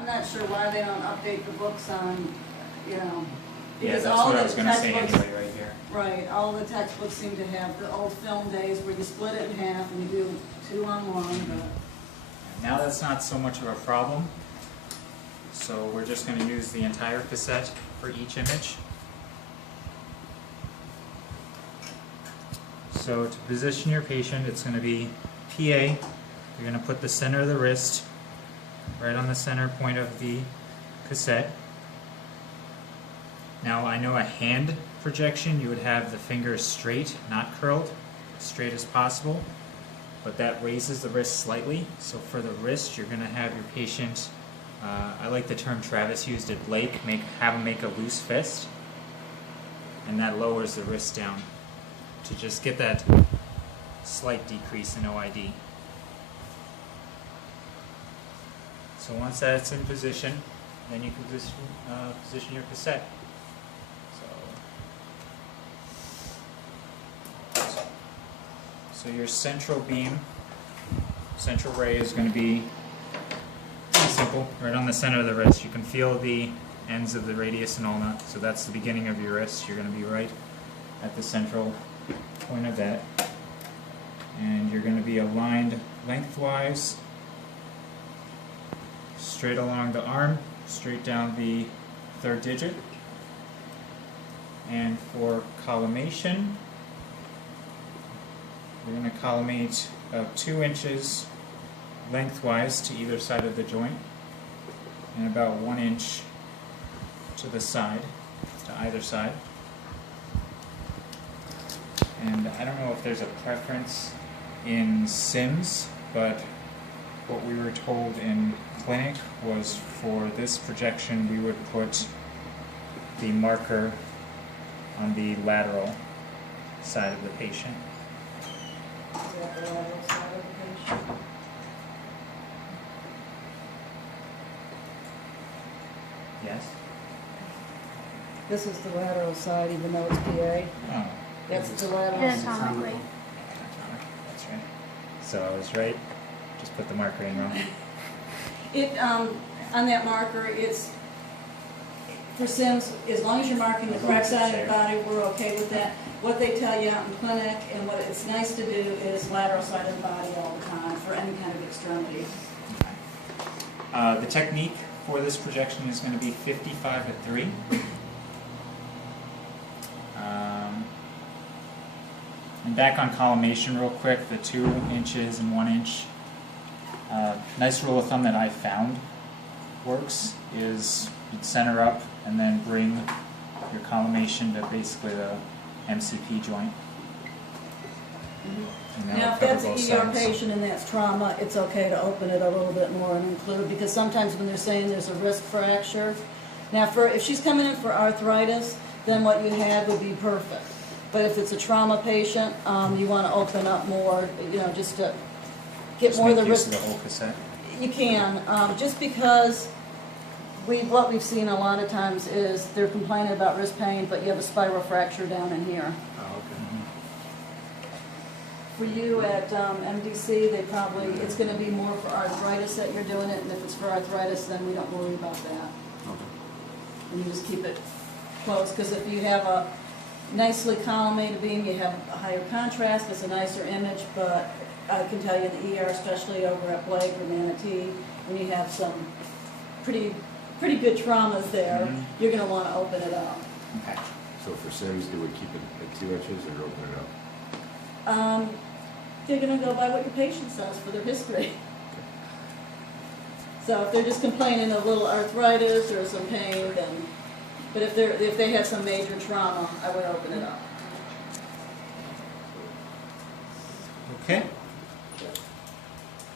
I'm not sure why they don't update the books on, you know. Yeah, because that's all what I the was going to say textbooks- anyway, right here. Right, all the textbooks seem to have the old film days where you split it in half and you do 2 on 1, but. Now that's not so much of a problem, so we're just going to use the entire cassette for each image. So to position your patient, it's going to be PA. You're going to put the center of the wrist right on the center point of the cassette. Now I know a hand projection, you would have the fingers straight, not curled, straight as possible. But that raises the wrist slightly. So for the wrist, you're going to have your patient, I like the term Travis used at Blake, have him make a loose fist. And that lowers the wrist down to just get that slight decrease in OID. So once that's in position, then you can position your cassette. So your central beam, central ray is going to be pretty simple, right on the center of the wrist. You can feel the ends of the radius and ulna, so that's the beginning of your wrist. You're going to be right at the central point of that. And you're going to be aligned lengthwise, straight along the arm, straight down the third digit. And for collimation, we're going to collimate about 2 inches lengthwise to either side of the joint and about 1 inch to the side, to either side. And I don't know if there's a preference in SIMS, but what we were told in clinic was for this projection we would put the marker on the lateral side of the patient. Is that the lateral side of the patient? Yes? This is the lateral side, even though it's PA. Oh. That's the lateral side. Anatomically. That's right. So I was right. Just put the marker in wrong. It, on that marker, it's, for SIMS, as long as you're marking the correct side of the body, we're okay with that. What they tell you out in clinic, and what it's nice to do, is lateral side of the body all the time for any kind of extremity. The technique for this projection is going to be 55 to 3. And back on collimation real quick, the 2 inches and 1 inch. Nice rule of thumb that I found works is you'd center up and then bring your collimation to basically the MCP joint. And that'll Now, if cover that's both an ER sides. patient and that's trauma, it's okay to open it a little bit more and include, because sometimes when they're saying there's a risk fracture, now if she's coming in for arthritis, then what you had would be perfect. But if it's a trauma patient, you want to open up more, just to get Just more of the make use risk. of the whole cassette. You can, just because what we've seen a lot of times is they're complaining about wrist pain, but you have a spiral fracture down in here. Oh, okay. For you at MDC, it's going to be more for arthritis that you're doing it, and if it's for arthritis, then we don't worry about that. Okay. And you just keep it close, because if you have a nicely collimated beam, you have a higher contrast, it's a nicer image, but I can tell you the ER, especially over at Blake or Manatee, when you have some pretty good traumas there, Mhm. you're going to want to open it up. Okay. So for SIMS, do we keep it at 2 inches or open it up? They're going to go by what your patient says for their history. So if they're just complaining of a little arthritis or some pain, then, but if they have some major trauma, I would open it up. Okay.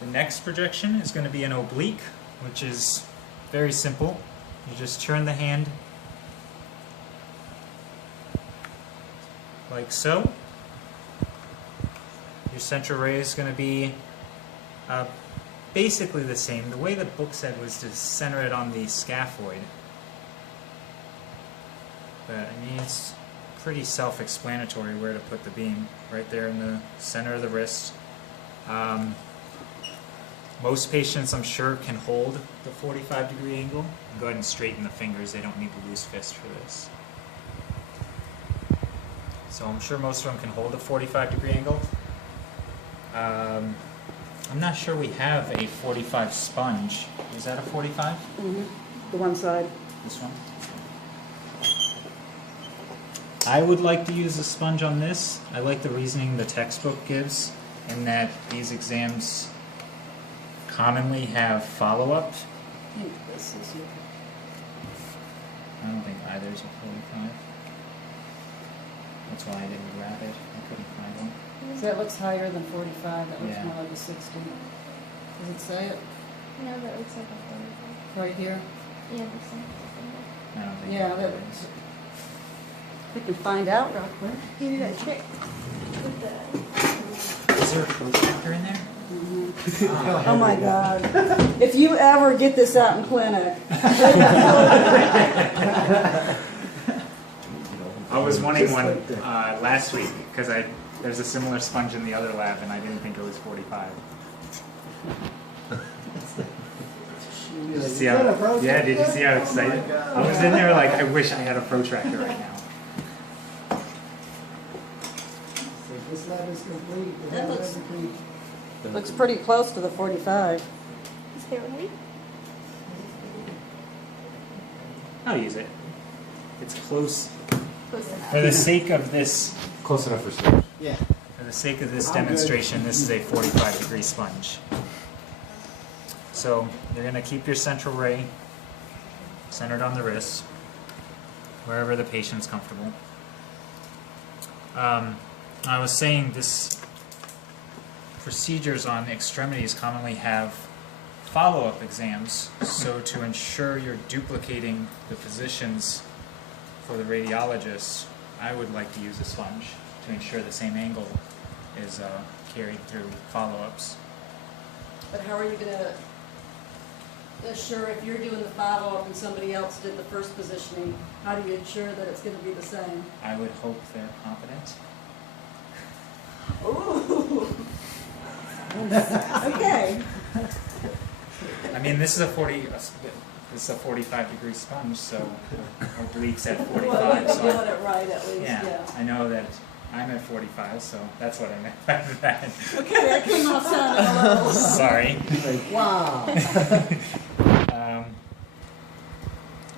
The next projection is going to be an oblique, which is very simple. You just turn the hand like so. Your central ray is going to be basically the same. The way the book said was to center it on the scaphoid. But I mean, it's pretty self-explanatory where to put the beam. Right there in the center of the wrist. Most patients, I'm sure, can hold the 45-degree angle. Go ahead and straighten the fingers. They don't need the loose fist for this. So I'm sure most of them can hold a 45-degree angle. I'm not sure we have a 45 sponge. Is that a 45? Mm-hmm. The one side. This one? I would like to use a sponge on this. I like the reasoning the textbook gives in that these exams commonly have follow-up. I think this is your... I don't think either's a 45. That's why I didn't grab it. I couldn't find one. So that looks higher than 45. That looks Yeah. more like a 60. Does it say it No, that looks like a 45. right here? Yeah, this one has a finger. I don't think Yeah, that that- is. We can find out real quick. You do that trick with the... Is there a protractor in there? Oh my God. If you ever get this out in clinic, I was wanting one last week because there's a similar sponge in the other lab and I didn't think it was 45. Did you see how, yeah, did you see how excited? I was in there like, I wish I had a protractor right now. This lab is complete. The That lab looks- is complete. looks pretty close to the 45. Is there right? I'll use it. It's close. Close enough. For the sake of this, Close enough for sure. Yeah. for the sake of this I'm good. demonstration, this is a 45-degree sponge. So you're going to keep your central ray centered on the wrist, wherever the patient's comfortable. I was saying this procedures on extremities commonly have follow-up exams, so to ensure you're duplicating the positions for the radiologist, I would like to use a sponge to ensure the same angle is carried through follow-ups. But how are you going to assure if you're doing the follow-up and somebody else did the first positioning, how do you ensure that it's going to be the same? I would hope they're competent. Ooh. Okay. I mean, this is a 45-degree sponge, so obliques at 45. Well, you're So doing it right at least, yeah, yeah. I know that I'm at 45, so that's what I meant by that. Okay, that came off sounding a little... Sorry. Wow.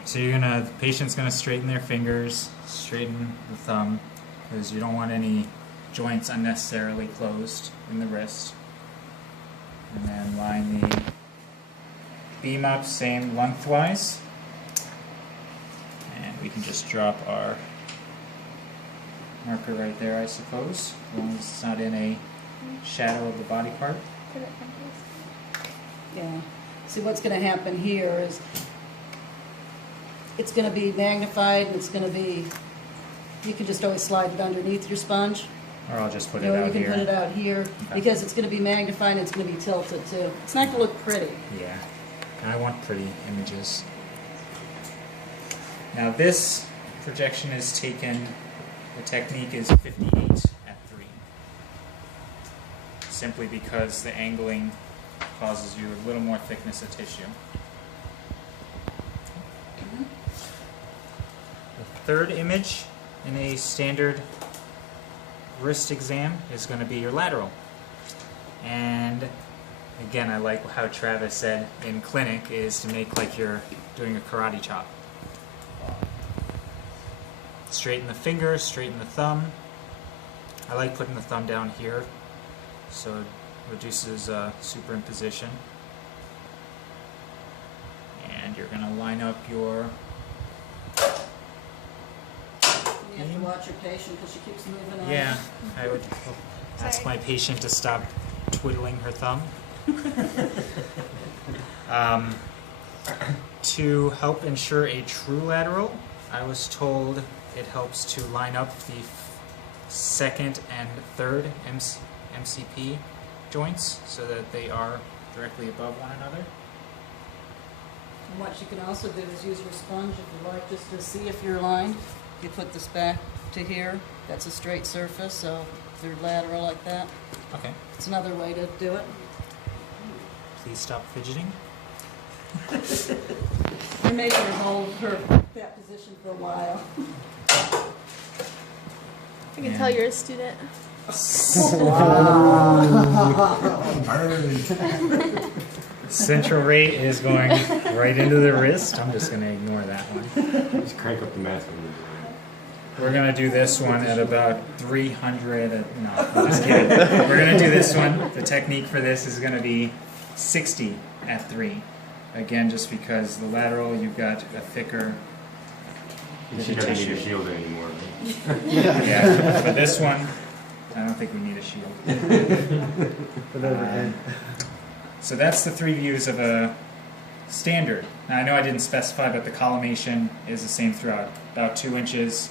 So the patient's gonna straighten their fingers, straighten the thumb, because you don't want any joints unnecessarily closed in the wrist. And then line the beam up, same lengthwise. And we can just drop our marker right there, I suppose, as long as it's not in a shadow of the body part. Put it someplace. Yeah. See, what's going to happen here is it's going to be magnified and it's going to be, you can just always slide it underneath your sponge. Or I'll just put it You know, out you can here. put it out here Okay. because it's going to be magnified and it's going to be tilted too. It's not going to look pretty. Yeah, and I want pretty images. Now this projection is taken, the technique is 58 at 3. Simply because the angling causes you a little more thickness of tissue. The third image in a standard wrist exam is going to be your lateral. And again, I like how Travis said in clinic is to make like you're doing a karate chop. Straighten the finger, straighten the thumb. I like putting the thumb down here so it reduces superimposition. And you're going to line up your... You have to watch your patient because she keeps moving on. Yeah, I would ask my patient to stop twiddling her thumb. To help ensure a true lateral, I was told it helps to line up the second and third MCP joints so that they are directly above one another. And what you can also do is use your sponge if you like, just to see if you're lined. You put this back to here. That's a straight surface, so if they're lateral like that. Okay. It's another way to do it. please stop fidgeting. You're making her hold that position for a while. I can tell you're a student. Central rate is going right into the wrist. I'm just going to ignore that one. Just crank up the mask. We're going to do this one at about 300. No, I'm just kidding. We're going to do this one. The technique for this is going to be 60 at 3. Again, just because the lateral, you've got a thicker She doesn't need a shield anymore. Yeah, for this one, I don't think we need a shield. So that's the 3 views of a standard. Now I know I didn't specify, but the collimation is the same throughout. About 2 inches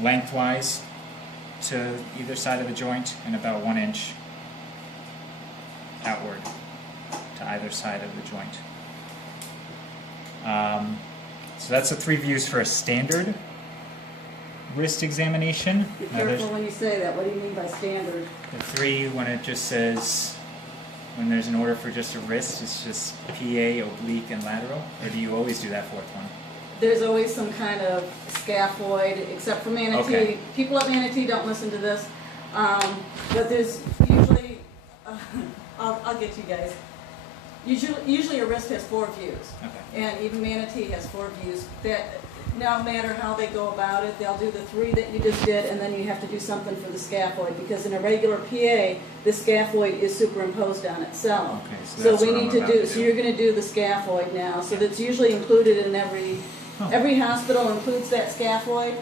lengthwise to either side of the joint and about 1 inch outward to either side of the joint. So that's the 3 views for a standard wrist examination. Be Now there's careful when you say that. What do you mean by standard? the 3 when it just says, when there's an order for just a wrist, it's just PA, oblique, and lateral? Or do you always do that 4th one? There's always some kind of scaphoid, except for Manatee. Okay. People at Manatee don't listen to this, but there's usually, I'll get to you guys. Usually a wrist has 4 views, Okay. and even Manatee has 4 views. That no matter how they go about it, they'll do the 3 that you just did, and then you have to do something for the scaphoid, because in a regular PA, the scaphoid is superimposed on itself. Okay, so So that's we what need I'm to about do, to so do. you're gonna do the scaphoid now, so that's usually included in every hospital includes that scaphoid.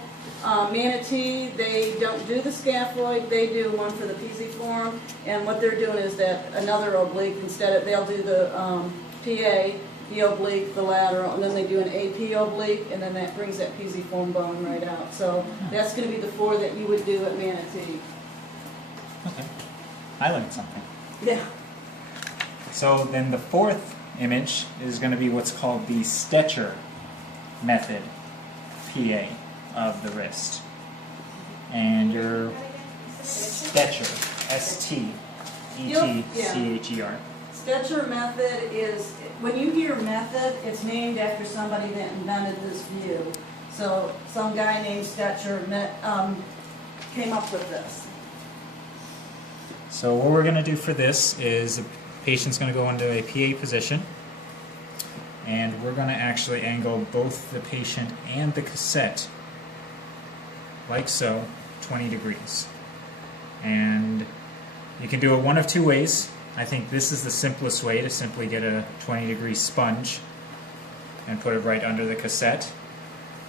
Manatee, they don't do the scaphoid, they do one for the pisiform, and what they're doing is that another oblique, instead of, they'll do the PA, the oblique, the lateral, and then they do an AP oblique, and then that brings that pisiform bone right out. So that's gonna be the 4 that you would do at Manatee. Okay. I learned something. Yeah. So then the 4th image is going to be what's called the Stetcher method PA of the wrist. And your Stetcher, S-T-E-T-C-H-E-R. Stetcher method is, when you hear method, it's named after somebody that invented this view. So some guy named Stetcher came up with this. So what we're going to do for this is the patient's going to go into a PA position, and we're going to actually angle both the patient and the cassette, like so, 20 degrees. And you can do it one of 2 ways. I think this is the simplest way, to simply get a 20-degree sponge and put it right under the cassette.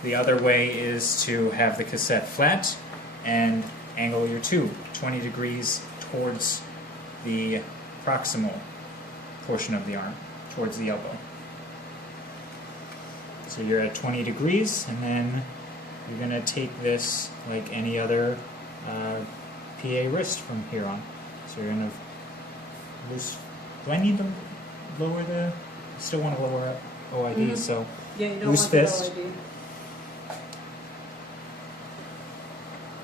The other way is to have the cassette flat and angle your tube 20 degrees towards the proximal portion of the arm, towards the elbow. So you're at 20 degrees, and then you're going to take this like any other PA wrist from here on. So you're going to do I need to lower the, still want to lower OID, Mhm. so Yeah, you don't loose want the fist. OID.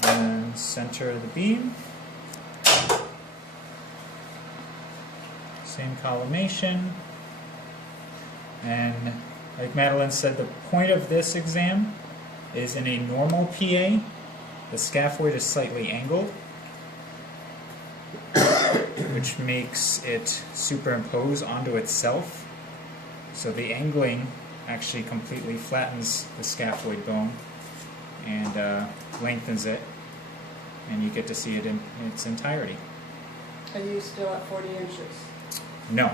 And center of the beam. Same collimation. And like Madeline said, the point of this exam is in a normal PA, the scaphoid is slightly angled, which makes it superimpose onto itself. So the angling actually completely flattens the scaphoid bone and lengthens it, and you get to see it in its entirety. Are you still at 40 inches? No.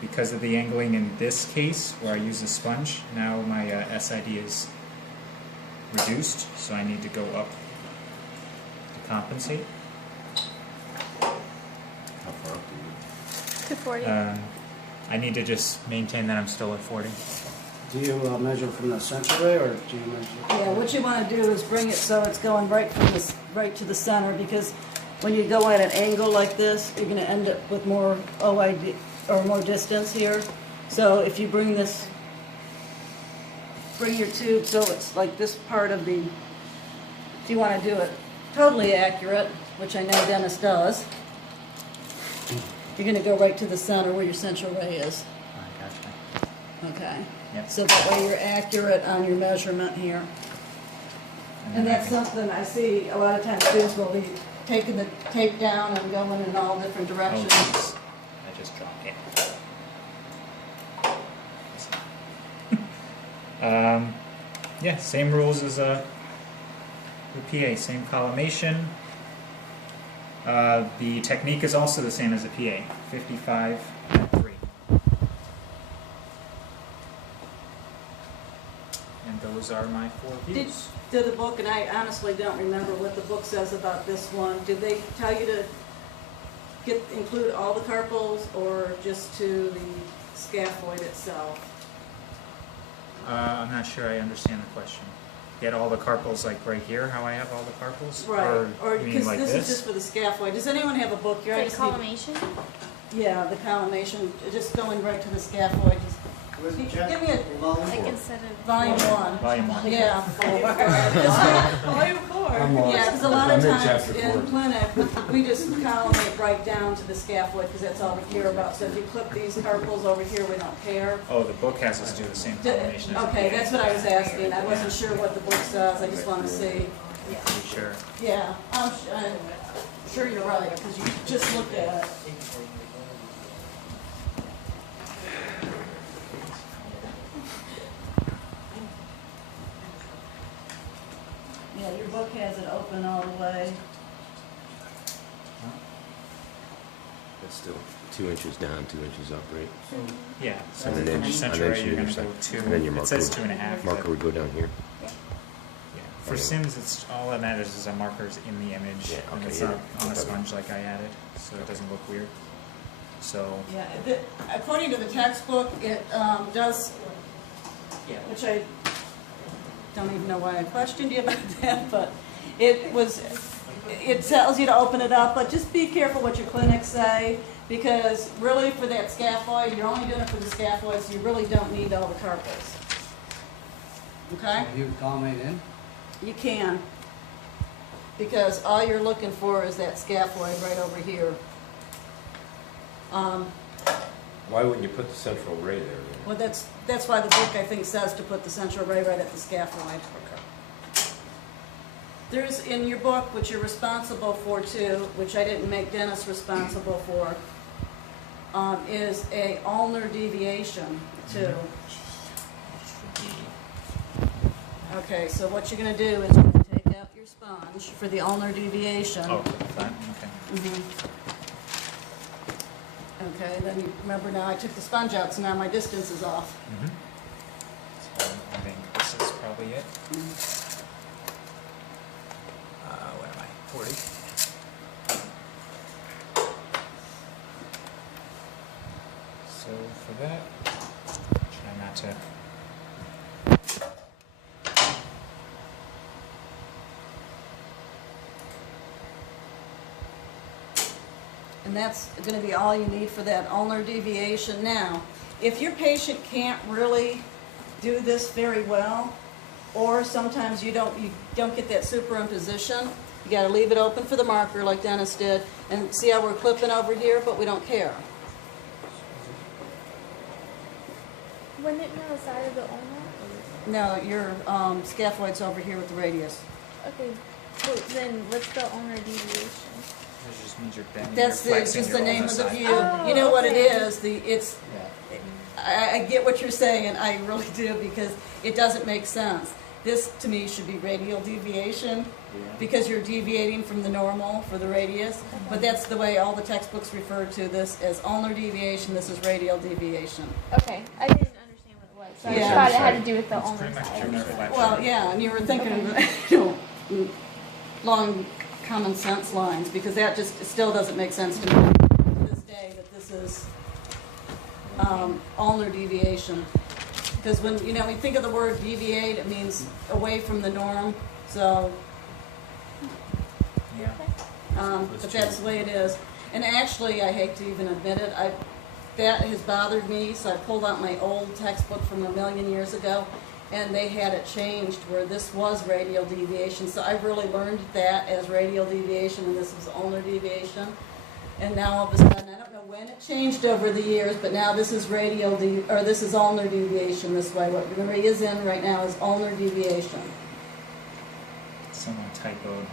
Because of the angling in this case, where I use a sponge, now my SID is reduced, so I need to go up to compensate. How far up do you To 40. I need to just maintain that I'm still at 40. Do you measure from the center way, or do you measure? Yeah, what you want to do is bring it so it's going right from this right to the center, because when you go at an angle like this, you're going to end up with more OID or more distance here. So if you bring this, bring your tube so it's like this part of the, if you want to do it totally accurate, which I know Dennis does, you're gonna go right to the center where your central ray is, I gotcha. okay? Yep. So that way you're accurate on your measurement here. And then I that's can- something I see a lot of times students will be taking the tape down and going in all different Oh, directions. jeez. I just dropped it. Yeah, same rules as the PA, same collimation. The technique is also the same as the PA, 55 and 3. And those are my 4 views. Did the book, and I honestly don't remember what the book says about this one, did they tell you to include all the carpals or just to the scaphoid itself? I'm not sure I understand the question. Get all the carpals like right here, how I have all the carpals? Or you mean because like this is this? just for the scaphoid. Does anyone have a book here? I Like just need- collimation? Yeah, the collimation, just going right to the scaphoid. Just give me a Like instead of volume 1. Volume 1. Yeah. Volume 4. Yeah, because a lot of I'm in times chapter in 4. clinic, we just collimate right down to the scaphoid because that's all we care about. So if you clip these carpals over here, we don't care. Oh, the book has us do the same collimation as the Okay, PA. that's what I was asking. I wasn't sure what the book says. I just want to see. Pretty sure. Yeah, I'm sure you're right because you just looked at it. Yeah, your book has it open all the way. That's still 2 inches down, 2 inches up, right? Yeah, so And an from inch- center an ray, inch you're either gonna go side. 2. And then your It marker says would- 2.5. Marker but- would go down here. Yeah. For Sims, it's all that matters is a marker's in the image, Yeah, and okay, it's yeah. not on a Okay. sponge like I added, so it doesn't look weird. So, Yeah, according to the textbook, it does, which I don't even know why I questioned you about that, but it tells you to open it up, but just be careful what your clinics say, because really for that scaphoid, you're only doing it for the scaphoid, so you really don't need all the carpals. Okay? So you would collimate in? You can, because all you're looking for is that scaphoid right over here. Why wouldn't you put the central ray there then? Well, that's why the book, I think, says to put the central ray right at the scaphoid. There's, in your book, which you're responsible for too, which I didn't make Dennis responsible for, is a ulnar deviation too. should be, Okay, so what you're gonna do is you're gonna take out your sponge for the ulnar deviation. oh, for the flat, okay. Mhm. Okay, then you remember now I took the sponge out, so now my distance is off. So I think this is probably it. What am I, 40? So for that, try not to. And that's gonna be all you need for that ulnar deviation. Now, if your patient can't really do this very well, or sometimes you don't get that superimposition, you gotta leave it open for the marker like Dennis did, and see how we're clipping over here, but we don't care. Wouldn't it be on the side of the ulna? No, your scaphoid's over here with the radius. Okay, so then what's the ulnar deviation? This just means you're bending, That's you're flexing just the your name ulnar of the side. view. Oh, You know what it okay. is, I get what you're saying, I really do, because it doesn't make sense. This, to me, should be radial deviation, because you're deviating from the normal for the radius, but that's the way all the textbooks refer to this as ulnar deviation, this is radial deviation. Okay, I didn't understand what it was, so I just Yeah. thought it had to do with the It's ulnar pretty much side. ulnar flexion. Well, yeah, and you were thinking of, long common sense lines, because that just, it still doesn't make sense to me to this day that this is ulnar deviation. Because when you think of the word deviate, it means away from the norm, so, Yeah. but that's the way it is. And actually, I hate to even admit it, that has bothered me, so I pulled out my old textbook from a million years ago, and they had it changed where this was radial deviation. So I really learned that as radial deviation, and this was ulnar deviation. And now all of a sudden, I don't know when it changed over the years, but now this is this is ulnar deviation this way. What Marie is in right now is ulnar deviation. Someone typoed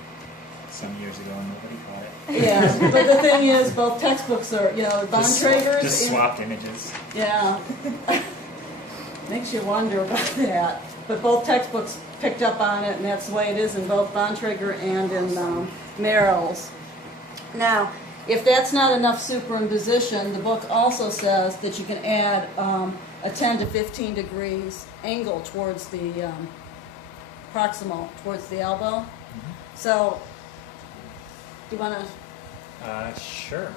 some years ago and nobody caught it. Yeah, but the thing is, both textbooks are, Bontrager's. Just swapped images. Yeah. Makes you wonder about that. But both textbooks picked up on it, and that's the way it is in both Bontrager and in Merrill's. Now, if that's not enough superimposition, the book also says that you can add a 10 to 15 degrees angle towards the proximal, towards the elbow. So, do you want to... Sure.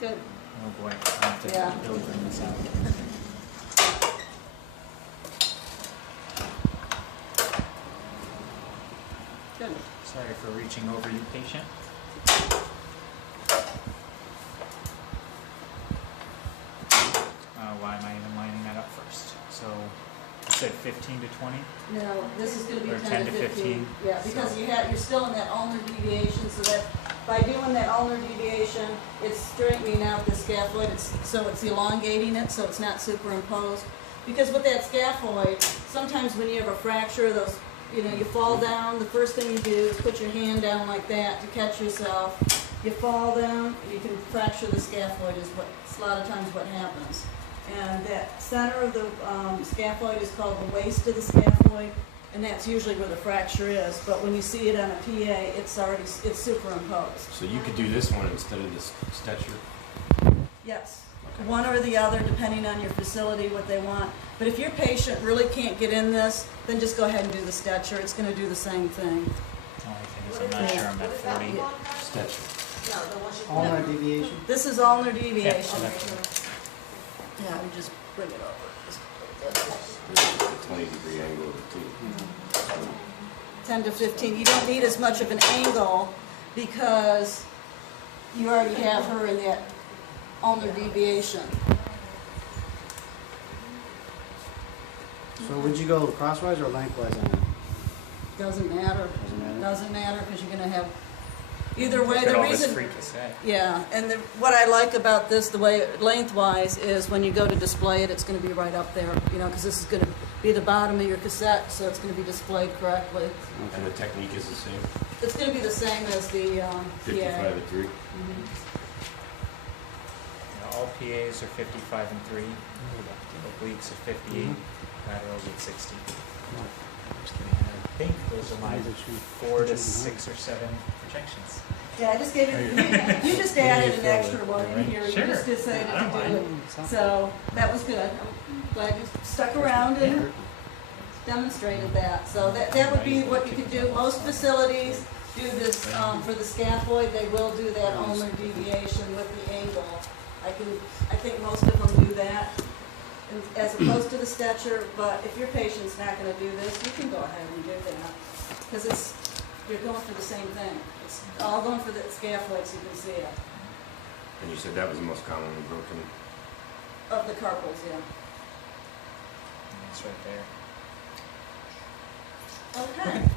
Good. Oh boy, I have to Yeah. really bring this out. Good. Sorry for reaching over you, patient. Why am I even lining that up first? So, you said 15 to 20? No, this is going to be Or 10 to 15. Yeah, because you're still in that ulnar deviation, so that by doing that ulnar deviation, it's straightening out the scaphoid, so it's elongating it, so it's not superimposed. Because with that scaphoid, sometimes when you have a fracture, you fall down, the first thing you do is put your hand down like that to catch yourself. You fall down, you can fracture the scaphoid is a lot of times what happens. And that center of the scaphoid is called the waist of the scaphoid, and that's usually where the fracture is. But when you see it on a PA, it's superimposed. So you could do this one instead of this Stetcher? Yes, Okay. one or the other, depending on your facility, what they want. But if your patient really can't get in this, then just go ahead and do the Stetcher. It's going to do the same thing. The only thing is I'm not sure I'm at 40. Stetcher. Ulnar deviation? This is ulnar deviation. Yeah. Yeah, we just bring it over. Just like this. This is the 20-degree angle of the tooth. 10 to 15. You don't need as much of an angle because you already have her in that ulnar deviation. So would you go crosswise or lengthwise on it? Doesn't matter. Doesn't matter? Doesn't matter because you're going to have either way. Look at The all this reason, free cassette. yeah, and what I like about this, the way lengthwise, is when you go to display it, it's going to be right up there, because this is going to be the bottom of your cassette, so it's going to be displayed correctly. And the technique is the same? It's going to be the same as the 55 PA. to 3. All PAs are 55 and 3. Obliques are 58. Laterals at 60. I think those are my 4 to 6 or 7 projections. Yeah, I just gave you just added an extra one in here. Sure. You just decided I don't to do mind. it. So that was good. I'm glad you stuck around and demonstrated that. So that would be what you could do. Most facilities do this for the scaphoid. They will do that ulnar deviation with the angle. I think most of them do that as opposed to the Stetcher. But if your patient's not going to do this, you can go ahead and do that because you're going for the same thing. It's all going for the scaphoid, so you can see it. And you said that was the most commonly broken? Of the carpals, yeah. And it's right there. Okay.